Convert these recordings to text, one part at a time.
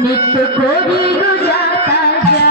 नित्य कोरी गुजाता जा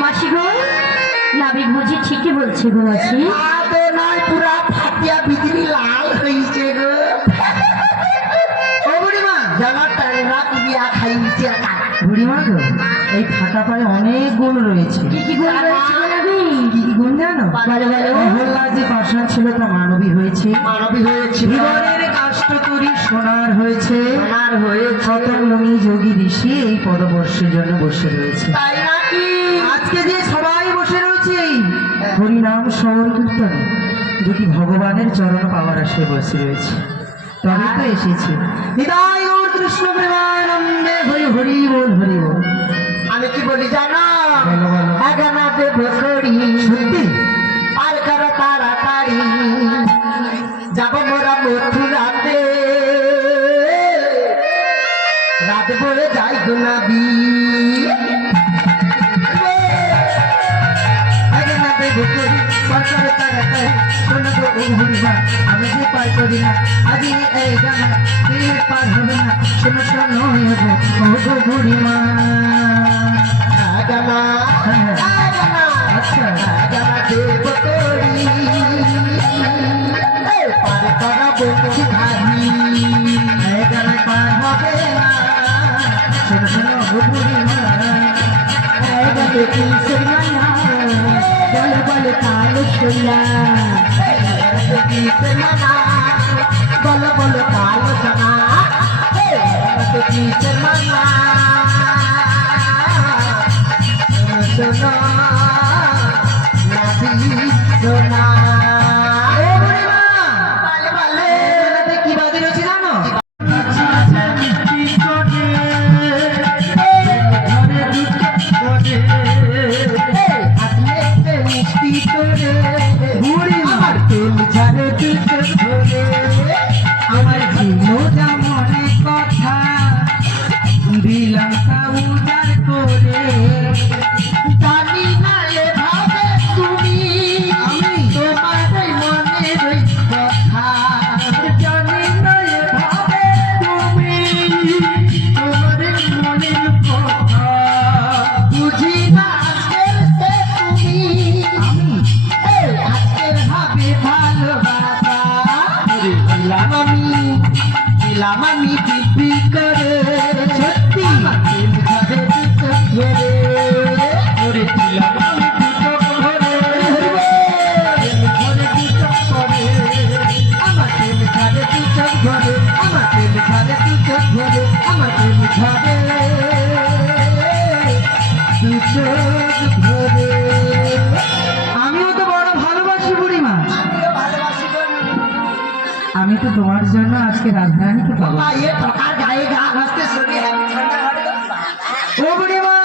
मासी गो नाबिक बुझी ठीक ही बोलछे गो मासी आदे नय पूरा फाटिया बिजली लाल হইছে গো ও বুড়িমা জানা টাইরা বিয়া খাইছে বুড়িমা গো এই খাতা পায়ে অনেক গুণ রয়েছে কি কি গুণ রয়েছে গো নাবি কি কি গুণ জানো বলো বলো মহল্লা যে পাষাণ ছিল তা মানবী হয়েছে জীবনের কাষ্ঠতুরী সোনার হয়েছে সোনার হয়েছে কত মুনি যোগী ঋষি এই পদবর্ষের জন্য বসে রয়েছে তাই নাকি আজকে যে সবাই বসে রয়েছে হরিনাম স্মরণ কীর্তনে দুটি ভগবানের চরণ পাওয়ার আশায় বসে রয়েছে তবে তো এসেছে হৃদয় গৌর কৃষ্ণ প্রেমানন্দে হরি হরি বল হরি বল। আমি কি বলি জানো বলো বলো আগানা দেব করি সত্যি আর কর তাড়াতাড়ি যাব মোরা মথুরাতে রাত বলে যাই গো নাবি আগানা দেব করি পাতার তাড়াতাড়ি শোনো গো ও হরিমা আমি যে পাই করি না আজ এই গানা পার হবে না শুনলাম। কিসের মানা বলো বলো কালো জানা কিসের মানা শোনো নাবি সোনা বলে বলে কি বাজে রয়েছে জানো? মিষ্টি করে বুড়ি আমার তেল ঝাড়ে দিতে ধরে আমার ছিল যেমন কথা দিলাম তা উজার করে। জানি না এভাবে তুমি আমি তোমার মনের কথা জানি না এভাবে তুমি তোমার মনের কথা। বুঝি না আজকের সে তুমি আমি আজকের হবে ভালোবাসা দিলাম আমি দিব্যি করে সত্যি দিল ধরে দুটো ধরে ওরে দিলাম আমি দুটো ধরে দিল ধরে দুটো করে আমার দিল ধরে দুটো ধরে আমার দিল ধরে দুটো ধরে আমার দিল ধরে দুটো ধরে আমিও তো বড় ভালোবাসি বুড়িমা। আমিও ভালোবাসি গো। আমি তো তোমার জন্য আজকে রাজধানীকে পাবো। বাবা এ টাকার গায়ে গা ঘাসতে শুনি ঠান্ডা ঘরে ও বুড়িমা,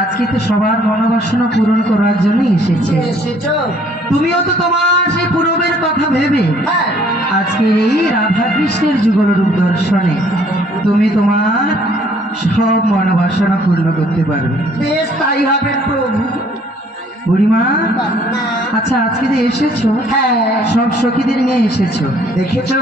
আজকে তো সবার মনোবাসনা পূরণ করার জন্য এসেছে। এসেছো তুমিও তো তোমার সেই পূরবের কথা ভেবে হ্যাঁ আজকে এই রাধা কৃষ্ণের যুগল রূপ দর্শনে তুমি তোমার সব মনোবাসনা পূর্ণ করতে পারবে। বেশ তাই হবে প্রভু বুড়িমা, না আচ্ছা আজকে যে এসেছো হ্যাঁ সব সখীদের নিয়ে এসেছো, দেখেছো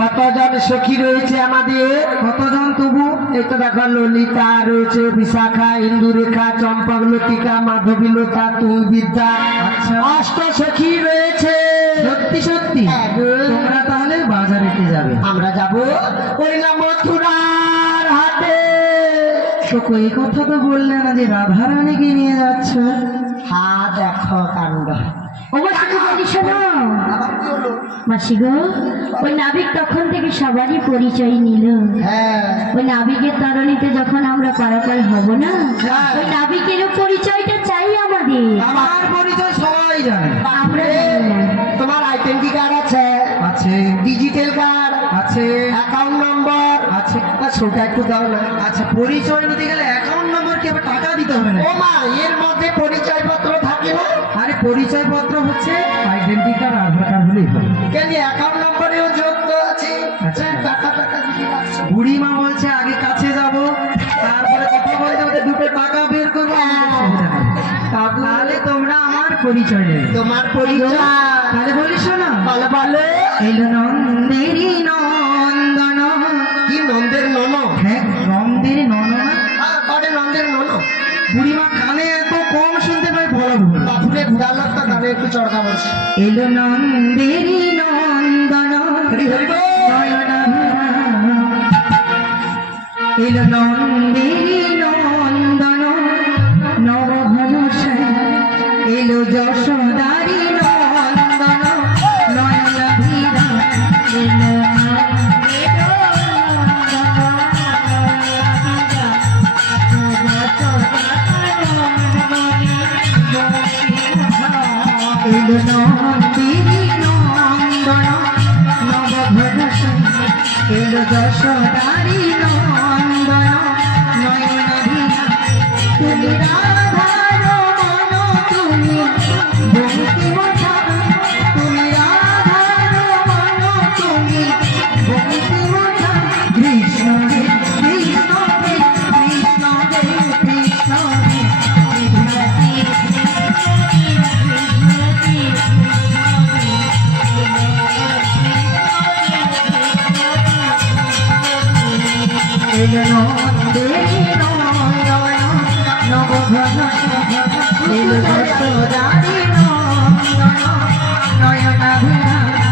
কতজন সখী রয়েছে আমাদের কতজন তবু? এই তো দেখো ললিতা রয়েছে, বিশাখা, ইন্দুরেখা, চম্পক, লতিকা, মাধবীলতা, তুল বিদ্যা, আচ্ছা। অষ্ট সখী রয়েছে। সত্যি সত্যি হ্যাঁ গো। তোমরা তাহলে বাজারেতে যাবে? আমরা যাব ওই না মথুরার হাটে। তো এই কথা তো বললে না যে রাধারানীকে নিয়ে যাচ্ছ? হ্যাঁ দেখো কাণ্ড ও মাসি বলি শোনো আবার কি হলো? মাসি গো, ওই নাবিক তখন থেকে সবারই পরিচয় নিল। হ্যাঁ ওই নাবিকের তরণীতে যখন আমরা পারাপার হব না, হ্যাঁ। ওই নাবিকেরও পরিচয়টা চাই আমাদের। আমার পরিচয় সবাই জানে। আমরা জানি না। তোমার আইডেন্টি কার্ড আছে, আছে ডিজিটাল কার্ড আছে অ্যাকাউন্ট নম্বর আছে। সেটা একটু দাও না। আচ্ছা, পরিচয় নিতে গেলে অ্যাকাউন্ট নম্বর কি আবার টাকা দিতে হবে না? ও মা এর মধ্যে পরিচয় পত্র থাকে না? আরে পরিচয়পত্র হচ্ছে আইডেন্টি কার্ড, আধার কার্ড হলেই হবে। কেন অ্যাকাউন্ট নম্বরেও যুক্ত আছে? আচ্ছা। টাকা টাকা দিতে পারছো? বুড়িমা বলছে আগে কাছে যাব, তারপরে কথা বলতে বলতে দুটো টাকা বের করবো, আমাদের সুবিধা হবে। তাহলে তোমরা আমার পরিচয় নেবে। তোমার পরিচয় তাহলে বলিস না, বলো বলো। এলো নন্দেরই নন্দন। কি নন্দের ননো? হ্যাঁ, নন্দেরই নন্দন না? কটে নন্দের ননো? বুড়িমা কানে এত কম শুনতে পাই, বলো ভুল। বাপুরে ঘুরালো তো কানে একটু চড়কা বলছে। এলো নন্দেরই নন্দন, হরি হরি বল। এলো নন্দেরই নন্দন, নবঘন এলো যশোদারি নন্দন, নয়ন ভীরা এলো এলো নন্দিনী নন্দন, নবঘন এলো যশোদারি নন্দন, নয়ন ভীরা তুমি রাধার মন, তুমি বঙ্কিমঠা, তুমি রাধার মন, তুমি বঙ্কিমঠা। কৃষ্ণ রে কৃষ্ণ রে কৃষ্ণ রে কৃষ্ণ রে এলো নন্দেরী নন্দন, নবঘন এলো যশোদারি নন্দন, নয়নাভিরাম